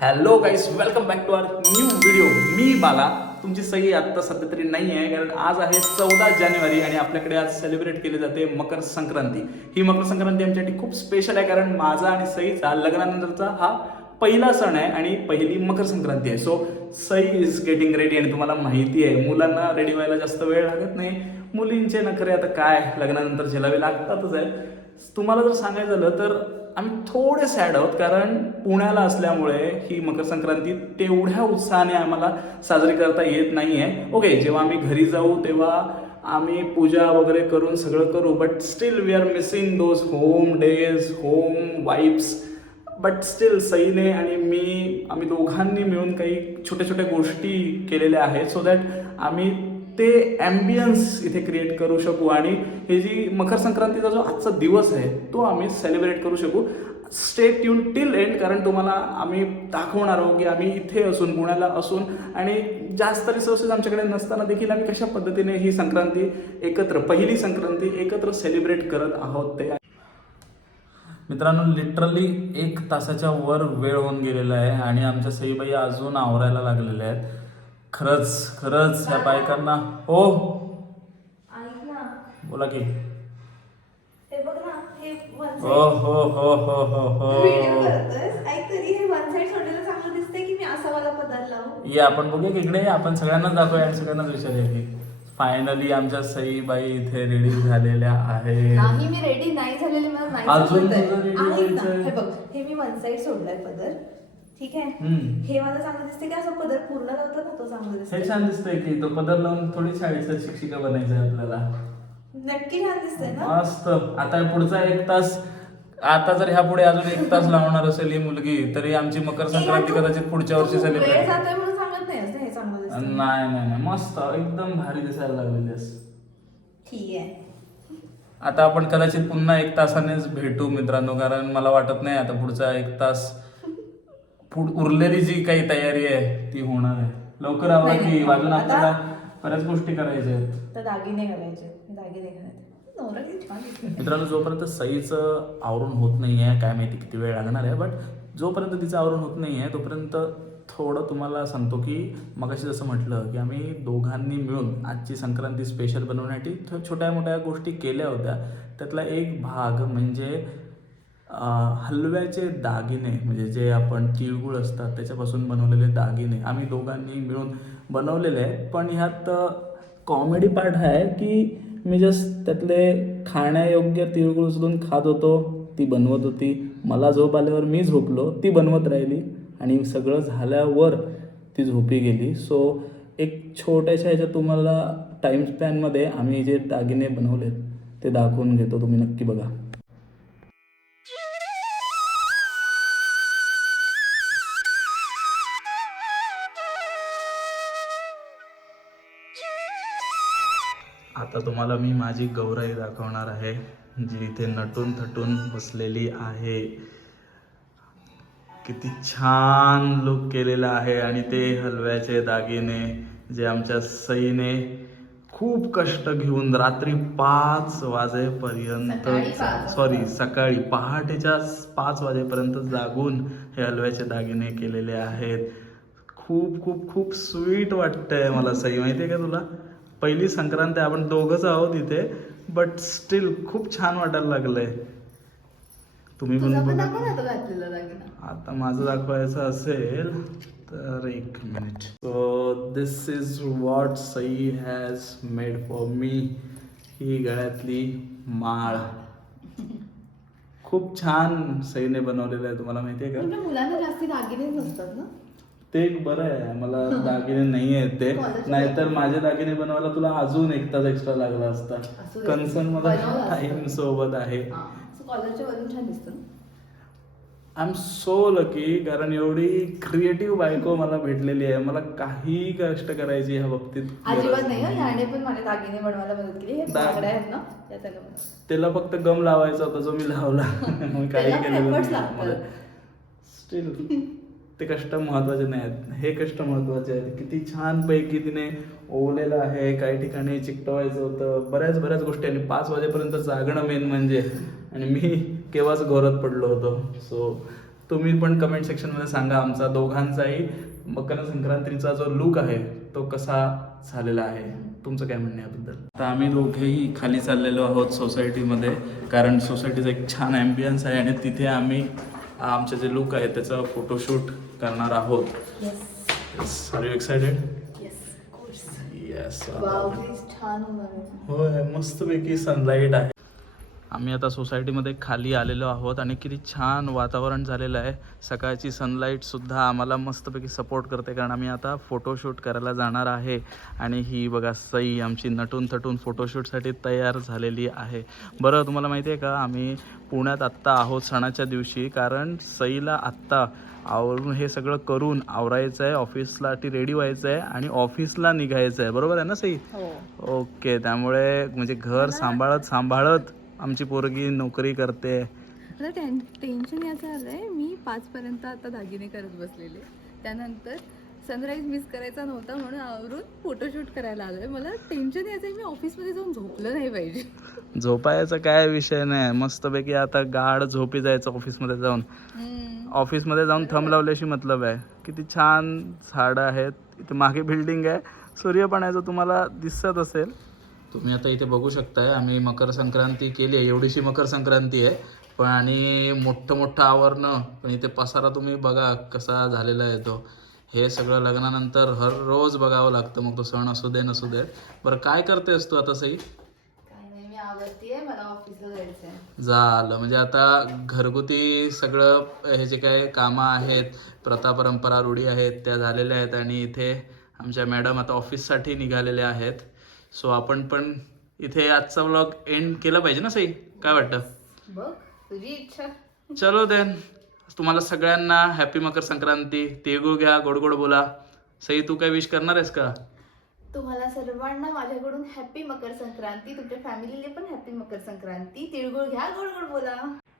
Hello guys, welcome back to our new video. मी बाला. तुमची सही आत्ता सध्या तरी नाही आहे, कारण आज आहे 14 जानेवारी आणि आपल्याकडे आज सेलिब्रेट केली जाते मकर संक्रांती. ही मकर संक्रांती आमच्यासाठी खूप स्पेशल आहे, कारण माझा आणि सईचा लग्नानंतरचा हा पहिला सण आहे आणि पहिली मकर संक्रांती आहे. So Sai is getting ready आणि तुम्हाला माहिती आहे मुलांना रेडी व्हायला जास्त वेळ लागत नाही. मुलींचे नखरे आता काय लग्नानंतर झेलावे लागतातच आहे. तुम्हाला जर सांगायचं झालं तर आम्ही थोडे सॅड आहोत, कारण पुण्याला असल्यामुळे ही मकर संक्रांती तेवढ्या उत्साहाने आम्हाला साजरी करता येत नाही आहे. ओके, जेव्हा आम्ही घरी जाऊ तेव्हा आम्ही पूजा वगैरे करून सगळं करू, but still we are missing those home days, home vibes. But still सईने आणि आम्ही दोघांनी मिळून काही छोट्या छोट्या गोष्टी केलेल्या आहेत, सो दॅट आम्ही ते ॲम्बियन्स इथे क्रिएट करू शकू आणि हे जी मकर संक्रांतीचा जो आजचा दिवस आहे तो आम्ही सेलिब्रेट करू शकू. स्टे ट्यून टिल एंड, कारण तुम्हाला आम्ही दाखवणार आहोत की आम्ही इथे असून, पुण्याला असून आणि जास्त रिसोर्सेस आमच्याकडे नसताना देखील आम्ही कशा पद्धतीने ही संक्रांती एकत्र, पहिली संक्रांती एकत्र सेलिब्रेट करत आहोत. ते मित्रांनो, लिटरली 1 तासाच्या वर वेळ होऊन गेलेला आहे आणि आमच्या सईबाई अजून आवरायला लागलेल्या आहेत. खरंच खरंच ह्या बायकांना. हो, ऐक ना, बोला की. हे बघ ना, हे वन हो हो हो हो हो हो व्हिडिओ करतोयस. ऐक, तरी हे वन साइड सोडलेलं चांगलं दिसतंय की मी असा वाला पदार्थ लावू? ये आपण बघूया की इकडे, आपण सगळ्यांनाच दाखवूया आणि सगळ्यांनाच विचारूया की फायनली आमच्या सईबाई इथे रेडी झालेल्या आहेत. नाही, मी रेडी नाही झालेली, मला नाही अजून समजतंय. तुझं ready ऐक ना, व्हायचंय. हे बघ, हे मी वन साइड सोडलाय पदर, ठीक आहे. हे मला चांगलं दिसते की असं पदर पूर्ण लावतात ना, तो चांगला हे दिसतोय. छान दिसतंय की तो पदर लावून थोडी शाळेचा शिक्षिका बनायचं आहे आपल्याला. नक्की छान दिसतंय ना. मस्त. आता पुढचा 1 तास, आता जर ह्या पुढे अजून 1 तास लावणार असेल ही मुलगी, तरी आमची मकर संक्रांती कदाचित पुढच्या वर्षी वेळ सेलिब्रेट. जातोय म्हणून सांगत नाहीस ना, हे चांगलं दिसतंय. नाही नाही नाही, मस्त एकदम भारी दिसायला लागलेलीस. ठीक आहे. आता आपण कदाचित पुन्हा 1 तासानेच भेटू मित्रांनो, कारण मला वाटत नाही आता पुढचा 1 तास उरलेली जी काही तयारी आहे ती होणार आहे. लवकर आवा की, वाजून आपल्याला बऱ्याच गोष्टी करायच्या आहेत. तर दागिने घालायचे, दागिने घालायचे. नवरा किती छान दिसतोय. मित्रांनो, जोपर्यंत सईचं आवरून होत नाही आहे, काय माहिती किती वेळ लागणार आहे, बट जोपर्यंत तिचं आवरून होत नाही आहे तोपर्यंत थोडं तुम्हाला सांगतो की मगाशी जसं म्हटलं की आम्ही दोघांनी मिळून आजची संक्रांती स्पेशल बनवण्यासाठी छोट्या मोठ्या गोष्टी केल्या होत्या. त्यातला एक भाग म्हणजे हलव्याचे दागिने, म्हणजे जे आपण तिळगुळ असतात त्याच्यापासून बनवलेले दागिने आम्ही दोघांनी मिळून बनवलेले आहेत. पण ह्यात कॉमेडी पार्ट आहे की मी जस्ट त्यातले खाण्यायोग्य तिळगुळ उचलून खात होतो, ती बनवत होती. मला झोप आल्यावर मी झोपलो, ती बनवत राहिली आणि सगळं झाल्यावर ती झोपी गेली. सो एक छोट्याशा ह्याच्यात तुम्हाला टाईम स्पॅनमध्ये आम्ही जे दागिने बनवलेत ते दाखवून घेतो, तुम्ही नक्की बघा. आता तुम्हाला मी माझी गौराई दाखवणार आहे, जी इथे नटून थटून बसलेली आहे. किती छान लुक केलेला आहे आणि ते हलव्याचे दागिने जे आमच्या सईने खूप कष्ट घेऊन रात्री 5 वाजेपर्यंत, सकाळी पहाटेच्या 5 वाजेपर्यंत जागून हे हलव्याचे दागिने केलेले आहेत. खूप खूप खूप स्वीट वाटतंय मला सई, माहिती आहे का तुला? पहिली संक्रांत आहे, आपण दोघंच आहोत इथे, बट स्टील खूप छान वाटायला लागलंय. तुम्ही पण बघा. आता माझं दाखवायचं असेल तर 1 मिनिट. So this is what Sai has made for me. ही गळ्यातली माळ खूप छान सईने बनवलेलं आहे, तुम्हाला माहिती आहे का? मुलांना जास्ती दागिने नसतात ना. ते एक बरं आहे, मला दागिने नाही आहेत ते, नाहीतर माझे दागिने बनवायला तुला अजून 1 तास एक्स्ट्रा लागला असता. कन्सर्न मध्ये टाइम सोबत आहे. कॉलरच्या वरून छान दिसतं. आय एम सो लकी, कारण एवढी क्रिएटिव्ह बायको मला भेटलेली आहे. मला काही कष्ट करायची ह्या बाबतीत अजिबात नाही. याने पण माझे दागिने बनवायला मदत केली. हे बांगड्या आहेत ना, त्याला फक्त गम लावायचा होता जो मी लावला. काही केलेलं स्टील ते कष्ट महत्वाचे नाही आहेत, हे कष्ट महत्वाचे आहेत. किती छान पैकी तिने ओवलेलं आहे, काही ठिकाणी चिकटवायचं होतं, बऱ्याच गोष्टी. आणि 5 वाजेपर्यंत जागणं मेन म्हणजे, आणि मी केव्हाच घोरत पडलो होतो. सो तुम्ही पण कमेंट सेक्शनमध्ये सांगा आमचा दोघांचाही मकर संक्रांतीचा जो लुक आहे तो कसा झालेला आहे, तुमचं काय म्हणणं आहे याबद्दल. आता आम्ही दोघेही खाली चाललेलो आहोत सोसायटीमध्ये, कारण सोसायटीचा एक छान ॲम्बियन्स आहे आणि तिथे आम्ही आमचे जे लुक आहे त्याचं फोटोशूट करणार आहोत. Are you excited? येस. होय, मस्तपैकी सनलाईट आहे. आम्ही आता सोसायटीमध्ये खाली आलेलो आहोत आणि किती छान वातावरण झालेलं आहे. सकाळची सनलाईटसुद्धा आम्हाला मस्तपैकी सपोर्ट करते, कारण आम्ही आता फोटोशूट करायला जाणार आहे. आणि ही बघा सई आमची नटून थटून फोटोशूटसाठी तयार झालेली आहे. बरं, तुम्हाला माहिती आहे का, आम्ही पुण्यात आत्ता आहोत सणाच्या दिवशी, कारण सईला आत्ता आवरून हे सगळं करून आवरायचं आहे, ऑफिससाठी रेडी व्हायचं आहे आणि ऑफिसला निघायचं आहे. बरोबर आहे ना सई? ओके. त्यामुळे म्हणजे घर सांभाळत आमची पोरगी नोकरी करते. मला टेन्शन याचं आलंय, मी 5 पर्यंत आता दागिने करत बसलेले, त्यानंतर सनराईज मिस करायचा नव्हता म्हणून आवरून फोटोशूट करायला आलोय. मला टेन्शन याचं आहे, मी ऑफिसमध्ये जाऊन झोपलं नाही पाहिजे. झोपायचा काय विषय नाही, मस्तपैकी आता गाढ झोपी जायचं ऑफिसमध्ये जाऊन. ऑफिसमध्ये जाऊन थंब लावल्याशी मतलब आहे. किती छान झाडं आहेत, इथे मागे बिल्डिंग आहे, सूर्य पण आहे जो तुम्हाला दिसत असेल. तुम्ही आता इथे बघू शकताय, आम्ही मकर संक्रांती केली आहे, एवढीशी मकर संक्रांती आहे पण, आणि मोठं आवरणं, पण इथे पसारा तुम्ही बघा कसा झालेला आहे तो. हे सगळं लग्नानंतर हर रोज बघावं लागतं, मग तो सण असू दे नसू दे. बरं, काय करतेस तू आता सई? काय नाही, मी आवडतीये, मला ऑफिसला जायचंय. झालं म्हणजे आता घरगुती सगळं हे जे काय कामं आहेत, प्रथा परंपरा रूढी आहेत त्या झालेल्या आहेत, आणि इथे आमच्या मॅडम आता ऑफिससाठी निघालेल्या आहेत. सो आपण पण इथे आजचा व्लॉग एंड केला पाहिजे ना सई, काय वाटतं? बघ, तुझी इच्छा. चलो देन, तुम्हाला सगळ्यांना हॅपी मकर संक्रांती. तिळगुळ घ्या, गोड गोड बोला. सई, तू काय विश करणार आहेस का? तुम्हाला सर्वांना माझ्याकडून हॅपी मकर संक्रांती, तुमच्या फॅमिलीला पण हॅपी मकर संक्रांती. तिळगुळ घ्या, गोड गोड बोला.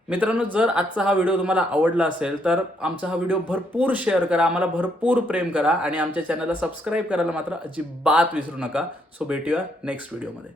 मित्रांनो, जर आजचा हा व्हिडिओ तुम्हाला आवडला असेल तर आमचा हा व्हिडिओ भरपूर शेअर करा, आम्हाला भरपूर प्रेम करा आणि आमच्या चॅनलला सबस्क्राईब करायला मात्र अजिबात विसरू नका. सो भेटूया नेक्स्ट व्हिडिओमध्ये.